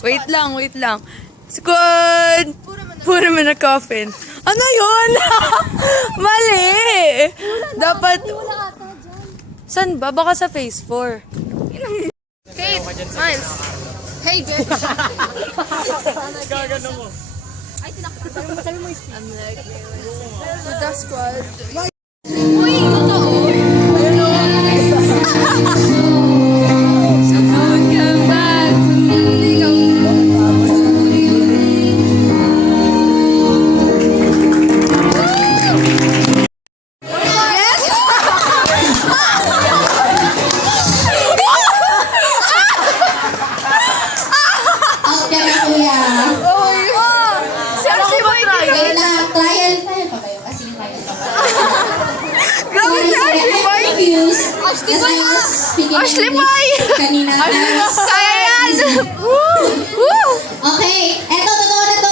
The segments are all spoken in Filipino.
Wait lang, wait lang. Squad! Puro man na coffin. Ano yun? Mali! Dapat... San ba? Baka sa phase 4. Kate, Miles. Hey, girl. Gagano mo. Ay, tinakpan. Sabi mo yung with the squad. Uy, totoo. So don't come back to me. Okay na kuya. Seriously, boy, Wait lang, trial pa kayo kasi trial pa ba? grabe si Ashley, boy. Confused. Kasi I was speaking Ashley, English boy. kanina. Kaya yan. Woo! Okay, eto totoo na to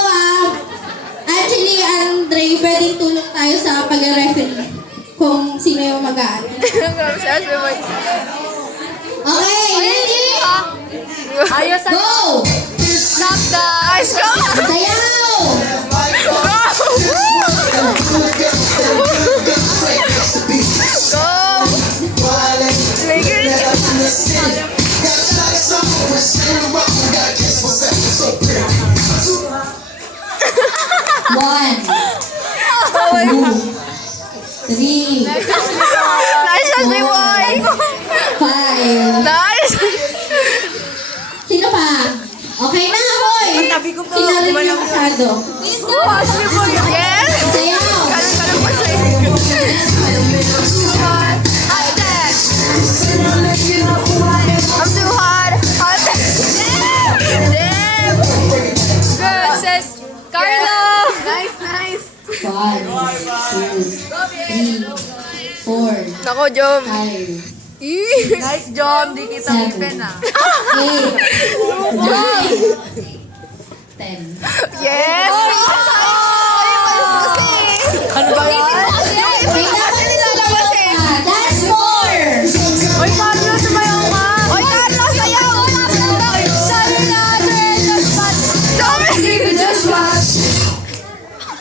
Actually, Andre, pwedeng tulong tayo sa pag-referee kung sino yung mag-aan. Grabe si Ashley, boy. Okay, ready? Ayos ang Go! knock the ice go! Sayaw! One, two, three, Nice, Ashley, boy! five. Nice! Sino pa? Okay na, boy! Tabi ko po. Sinarin niyo masyado. Oh, Ashley, boy! Yes! Sayaw! Kalang pa siya. Hot dad! I'm too hot! Hot dad! Damn! Good, sis! Carlo! Nice, nice! 1, 2, 3, 4, Nako, Jom! 5, Nice job. Di kita 7, 8, 9, 10. Yes! Ano ba yan? May dapat nilalabas That's more! Oy, Carlo, sumayaw ka. Oy, Carlo, sayaw! Sabi natin, just watch! Sabi! Just watch!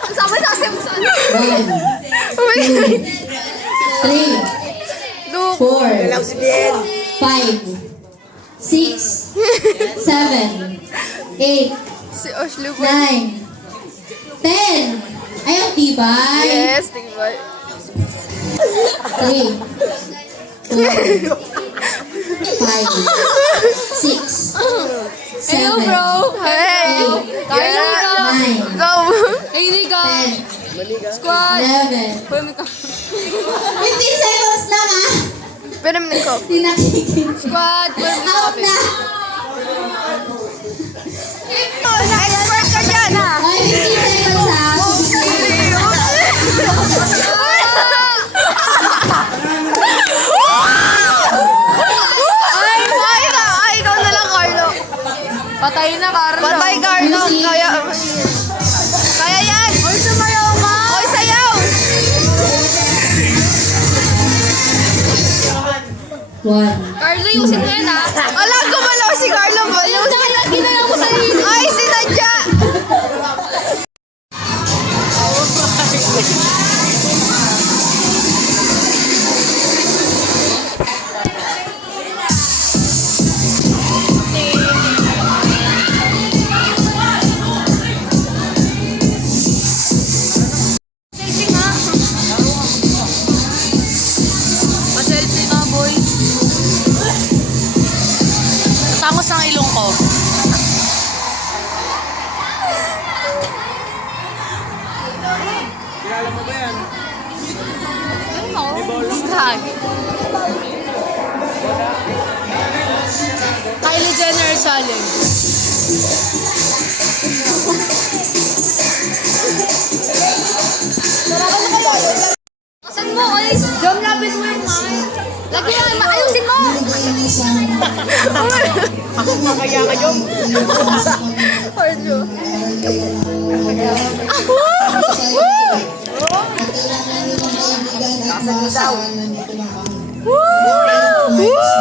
Sabi sa Simpson! 1, 2, 3, Look! 4, 5, 6, 7, 8, Si Ashley boy. 9, 10. Ayaw, tibay. Yes, tingnan. 3, 4, 5, 6, 7, Hey! 8, Yeah! 9, Go! 10, Squad! 11. 15 seconds lang Pero may ko. Hindi nakikin. Squad! Out na. Na-expert ka dyan, ha? Ay, 15 seconds Ay, ikaw na lang, Carlo. Patay na, Carlo. Patay, Carlo. Kaya yan. Oy, sumayaw ka. Oy, sayaw. 1. Carlo, yusin mo yan, ha? Alam ko malaw si Carlo. Lagi na lang ko sa iyo. Ay, sinadya. Selfie nga. Pa-selfie nga, boy. Tangos ang ilong ko. Kilala mo ba yan? Ano? Gagi. Kylie Jenner challenge. Saan mo? Alis. Jom, lapit mo yung mic. Lagi yan, ayusin mo. Kaya ka, Jom. Carlo.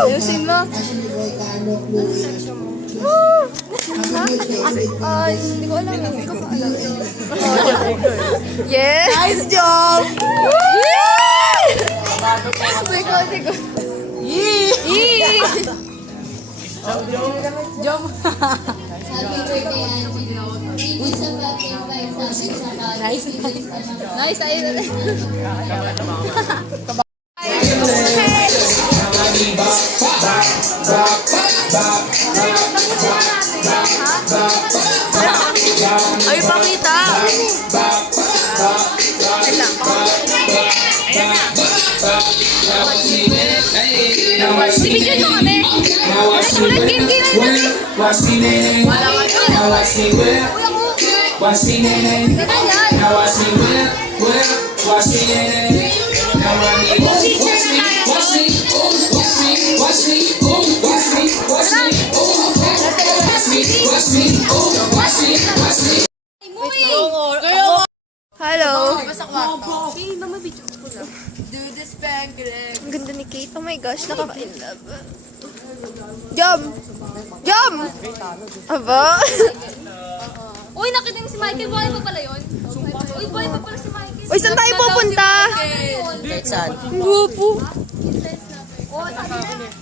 Ayusin mo. Hindi ko alam. Hindi ko pa alam. Yes! Nice job! Sigo. Yee! Happy birthday, Angie. Ibig sa pag-invite sa amin sa college. Nice. Ayun. Ay, pakita! Wait lang. Ayan na. Bibigyan mo kami. Game. Watch me nene, now watch me whip. Watch me nene, now watch me whip. Watch me nene, now watch me. Watch me, watch me, watch me, watch me, watch me, watch me, watch me, watch me. Hello! Do this bang. Ang ganda ni Kate. Oh my gosh, nakaka-inlove. Jump! Aba? Uy, nakita niyo si Michael. Boy pa pala yun. Uy, boy pa pala si Michael. Uy, saan tayo pupunta? Saan? Ang gupo. Oh, sabi na.